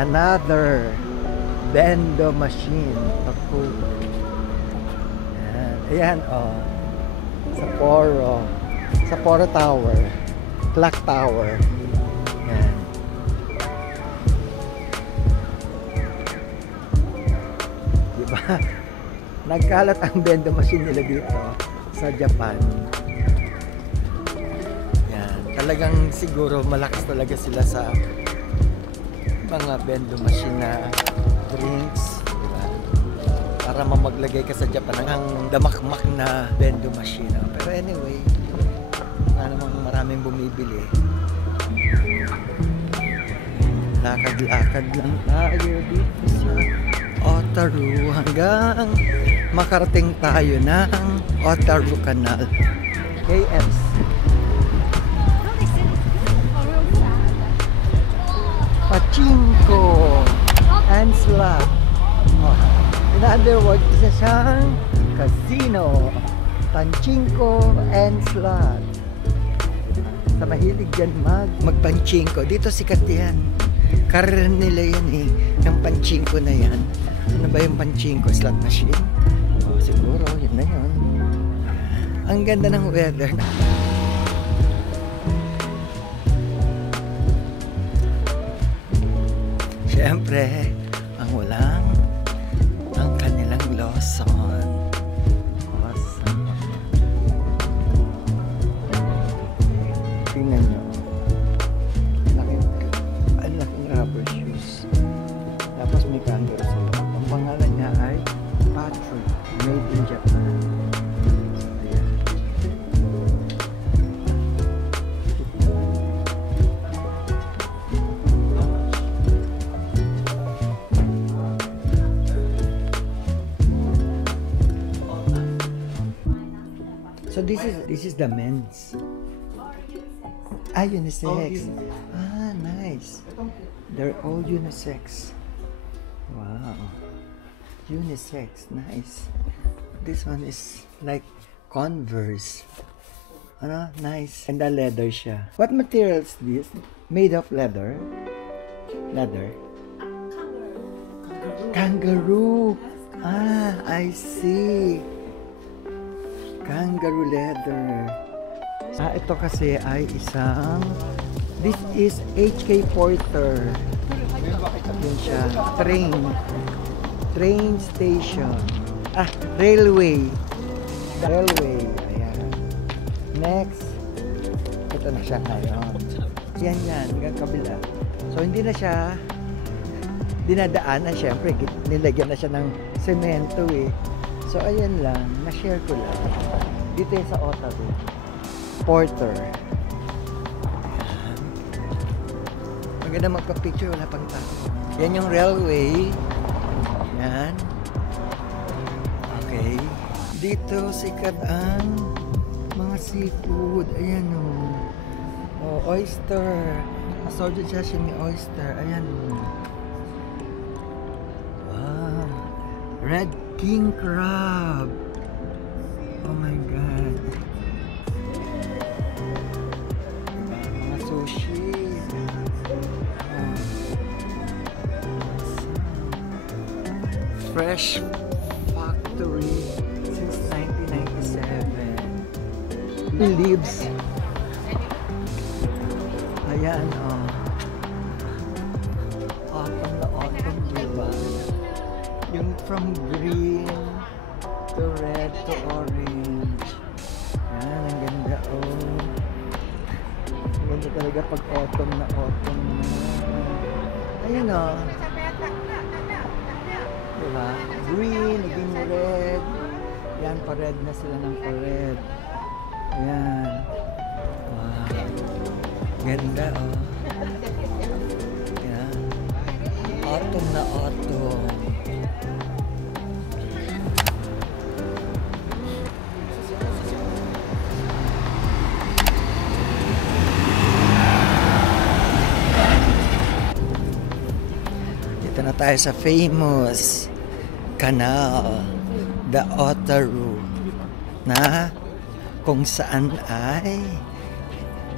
Another bendo machine. Ako. Ayan, oh. Sapporo Tower. Clock Tower. Ayan. Diba? Nagkalat ang bendo machine nila dito sa Japan. Ayan. Talagang siguro malakas talaga sila sa mga bendo machine na drinks. Para maglagay ka sa Japan ang damakmak na bendo machine. Pero anyway, namang maraming bumibili. Lakad-lakad lang tayo dito sa Otaru hanggang makarating tayo ng Otaru Canal. KFC. Pachinko and slot. In other words, isa siyang casino, panchinko and slot. Sa mahilig dyan magpanchinko. Dito sikat yan. Karir nila yan eh. Yung panchinko na yan. Ano ba yung panchinko? Slot machine? Oh, siguro, yun na yun. Ang ganda ng weather. Siyempre, ang walang ang kanilang Lawson. Awesome. Tingnan nyo. Ang laking rubber shoes. Tapos may kangaroo sa loob. Ang pangalan niya ay Patrick. Made in Japan. Ayan. So this is the men's. Ah, unisex. Ah, nice. They're all unisex. Wow. Unisex, nice. This one is like Converse. Ano? Nice. And the leather siya. What material is this? Made of leather? Leather? Kangaroo. Ah, I see. Kangaroo leather. Ah, ito kasi ay isang... This is HK Porter. Yun siya. Train station. Ah, railway. Railway. Ayan. Next. Ito na siya ngayon. Yan. Hanggang kabila. So, hindi na siya dinadaanan. Siyempre, nilagyan na siya ng semento eh. So, ayan lang. Na-share ko lang. Dito sa Otaru. Porter. Ayan. Maganda magpa-picture. Wala pang tao. Yan yung railway. Yan. Okay. Dito sikat ang mga seafood. Ayan o. Oh, oyster. Assorted sashimi oyster. Ayan o. Wow. Red king crab. Oh my God. Mga sushi. Fresh factory since 1997. Leaves. Ayan, oh. Autumn na autumn, diba? Yung from green to red to orange. Ayan, ang ganda, oh. Ang ganda talaga pag autumn na autumn. Ayan, oh. Diba? Green, naging red. Yan, pa-red na sila ng pa-red. Ayan. Wow. Ganda, oh. Ayan. Autumn na autumn. Dito na tayo sa famous canal, the Otaru, na kung saan ay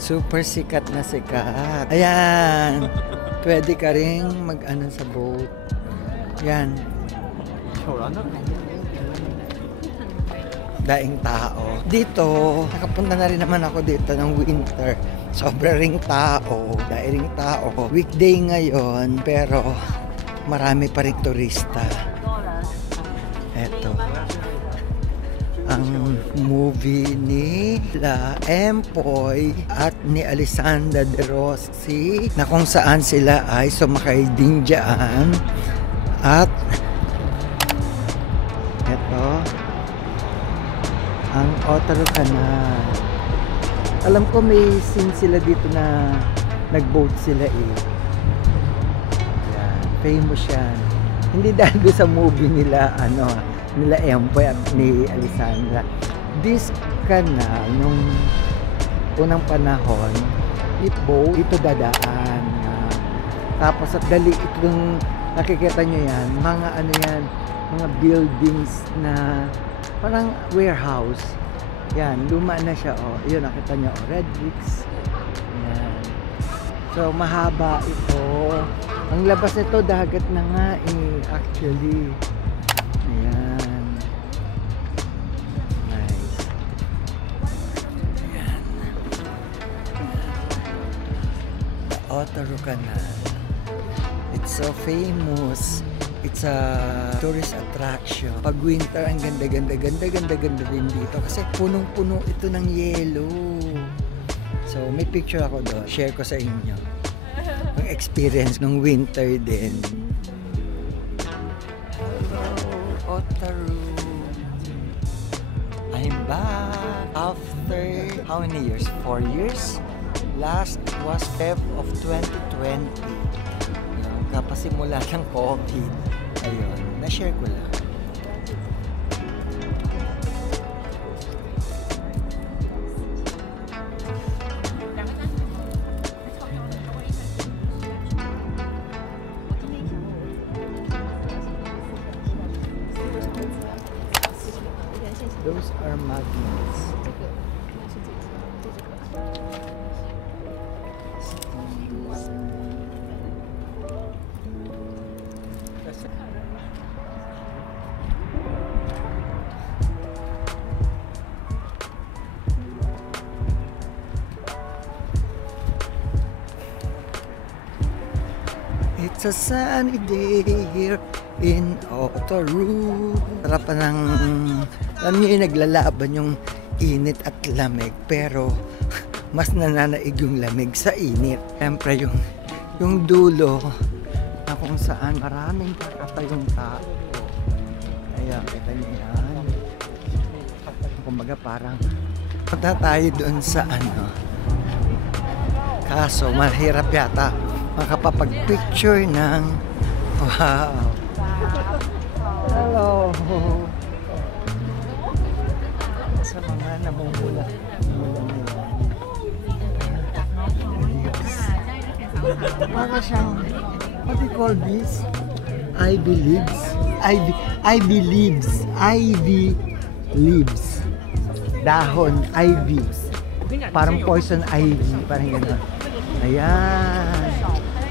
super sikat na sikat. Ayan, Pwede ka rin mag-ano sa boat. Yan. Daing tao. Dito, nakapunta na rin naman ako dito ng winter. Sobra ring tao. Daing tao. Weekday ngayon, pero marami pa rin turista. Eto. Ang movie ni La Empoy at ni Alessandra De Rossi na kung saan sila ay sumakay din dyan. At eto ang Otaru Canal. Alam ko may scene sila dito na nag-boat sila eh. Yan, famous yan. Hindi dahil doon sa movie nila nila Empoy at ni Alessandra. This canal nung unang panahon, ito dadaan. Tapos at dali itong nakikita nyo yan, mga mga buildings na parang warehouse. Yan, luma na siya. Yun, nakita nyo, red bricks. Yan. So, mahaba ito. Ang labas nito, dagat na nga actually. Ayan. Nice. Ayan. The Otaru Canal. It's so famous. It's a tourist attraction. Pag winter, ang ganda din dito. Kasi punong-puno ito ng yelo. So, may picture ako doon. Share ko sa inyo. Ang experience ng winter din. Otaru. I'm back after how many years? 4 years? Last was Feb of 2020. Kapasimula ng COVID. Ayun, na-share ko lang. Those are magnets. It's a sunny day here in Otaru. Sarap pa ng, alam niyo yung naglalaban yung init at lamig, pero mas nananaig yung lamig sa init. Siyempre yung dulo na kung saan maraming kakatayong tao. Ayan, kita niyo yan. Kumbaga parang punta tayo doon sa kaso mahirap yata makapapag-picture ng wow. Hello. Sa mga namumula na yan. Para siyang, what do you call this? Ivy leaves. Ivy leaves. Dahon, ivy. Parang poison ivy. Parang gano'n. Ayan.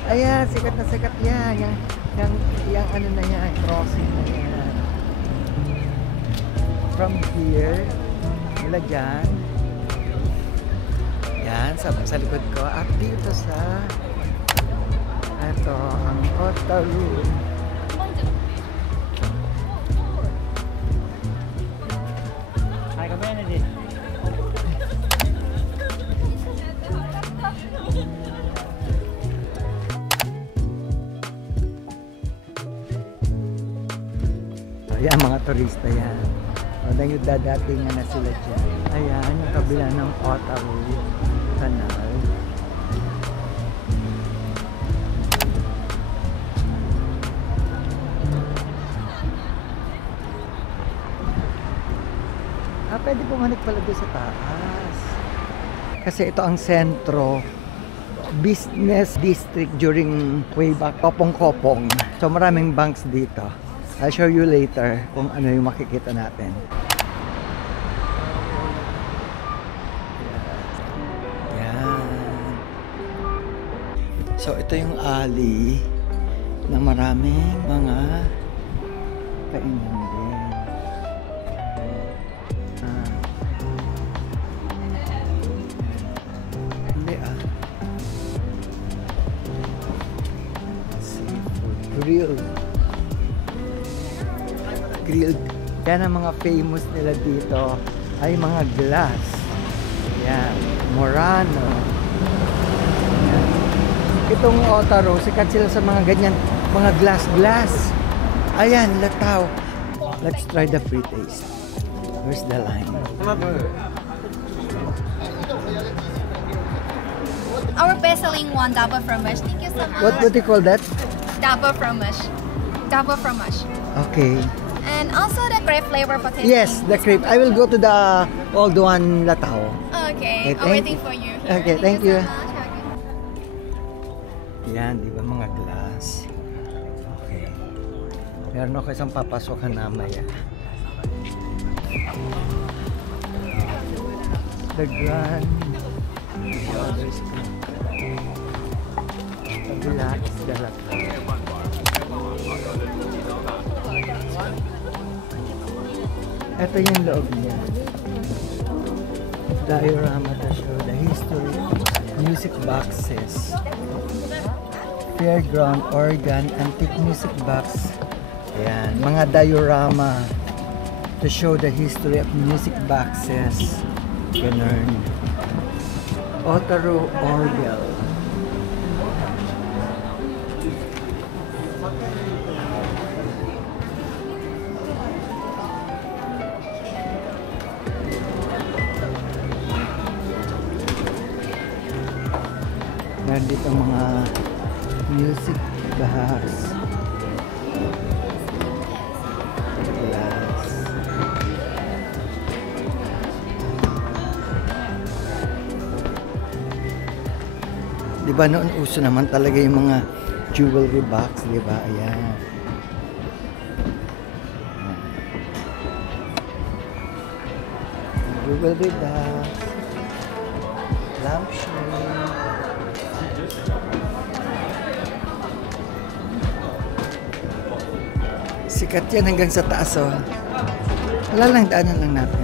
Ayan, sikat na sikat yan. Yung ano na yan, crossing na yan. From here, mula dyan. Yan, sa likod ko. At dito sa ito, ang Otaru. Hi, community. Ayan, mga turista yan. O, dahil dadatingan na sila dyan. Ayan, yung kabila ng Otaru Canal. Pwede bumalik pala doon sa taas. Kasi ito ang sentro. Business district during way back Kopong-Kopong. So maraming banks dito. I'll show you later kung ano yung makikita natin. Yan. So So ito yung alley na maraming mga kainan din. Hindi seafood grilled. Yan ang mga famous nila dito ay mga glass. Yan, Murano. Yan. Itong Otaro, sikat sila sa mga ganyan, mga glass. Ayan, lataw. Let's try the free taste. Where's the line? Our best-selling one, double fromage. Thank you so much. What do you call that? Double fromage. Double fromage. Okay. And also the crepe flavor potato. Yes, the crepe. I will go to the old one, lataw. Okay, Okay, I'm waiting for you here. Okay, thank you. So much. Yan, di ba mga glass? Okay. Meron ako isang papasokan na maya. The grand. Kabila is the lataw. Ito yung loob niya. Diorama to show the history of music boxes. Fairground organ, antique music box. Ayan, mga diorama to show the history of music boxes. Ganun. Otaro orgel. Meron dito mga music box. Glass. Diba noon uso naman talaga yung mga jewelry box, diba? Ayan. Jewelry box. Lampshade. Sikat yan hanggang sa taas, oh. Wala lang, daanan lang natin.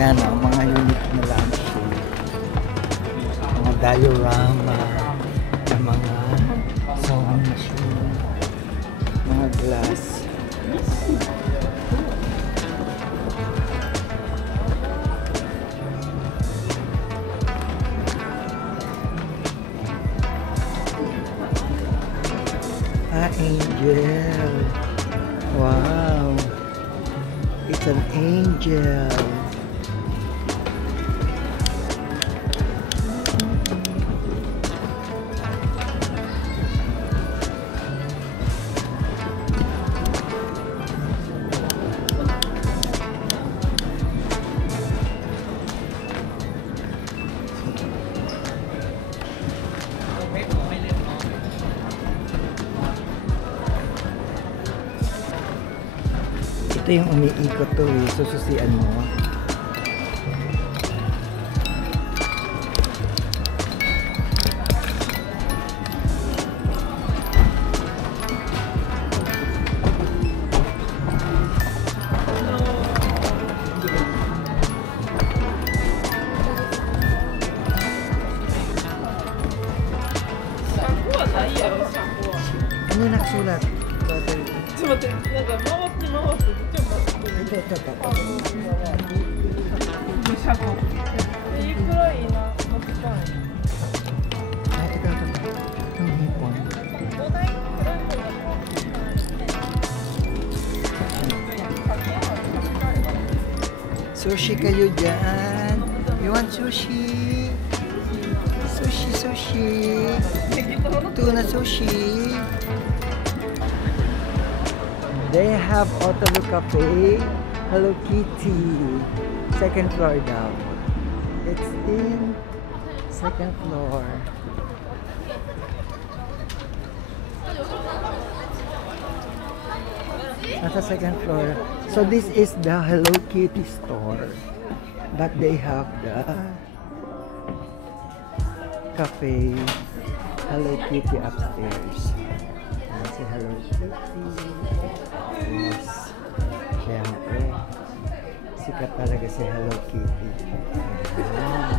Yan, oh, mga unique na lampshade. Mga diorama. Mga sewing machine. Mga glass. Angel. Wow. It's an angel. Ito yung umiikot to eh. Sususian mo. Ano yung nakasulat? Ito. Ang hipon. Sushi kayo dyan. You want sushi? Sushi. Tuna sushi. They have Otaro Cafe, Hello Kitty. Second floor daw. It's in second floor. Nasa second floor. So this is the Hello Kitty store. but they have the cafe Hello Kitty upstairs. Ayan si Hello Kitty. Yes. Siyempre, sikat talaga si Hello Kitty. Ayan.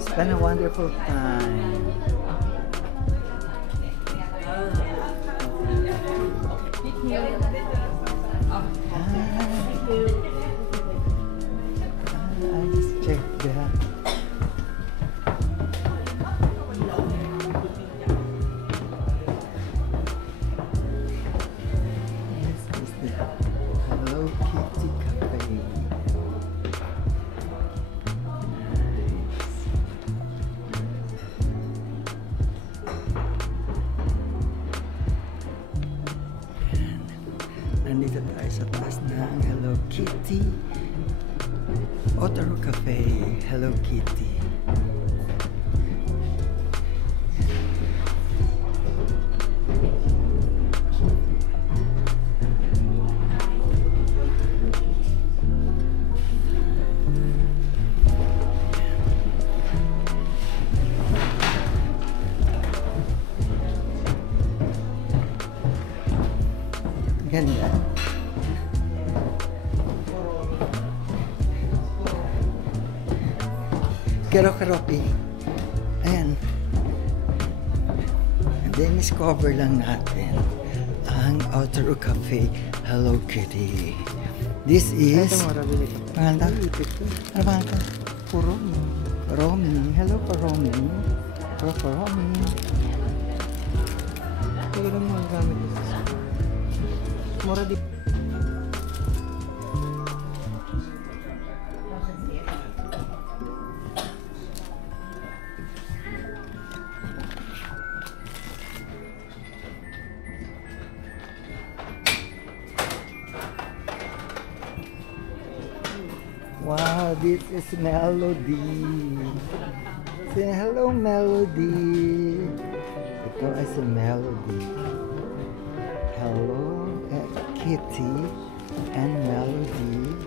Spend a wonderful time. I just checked that. This is the Hello Kitty Cafe. Nandito tayo sa taas ng Hello Kitty Otaro Cafe. Hello Kitty. Ganda. Kero-keropi. Ayan. And then, discover lang natin ang Otaro Cafe Hello Kitty. This is... Pangalan? Ano pangalan? Kuromi. Romy. Hello po, Romy. Hello po, Romy. Ito lang mga gamit nito. Mura di. Wow, this is Melody. Say hello, Melody. Ito ay si Melody. Hello, Kitty and Melody.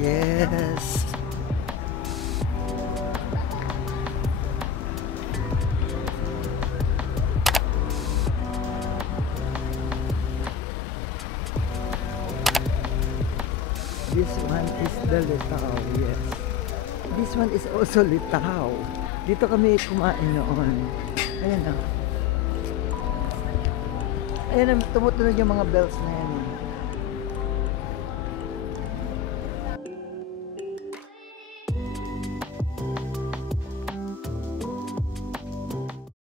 Yes. This one is the Litao, yes. This one is also Litao. Dito kami kumain noon. Ayan na. Ayan na, tumutunog yung mga bells na yan.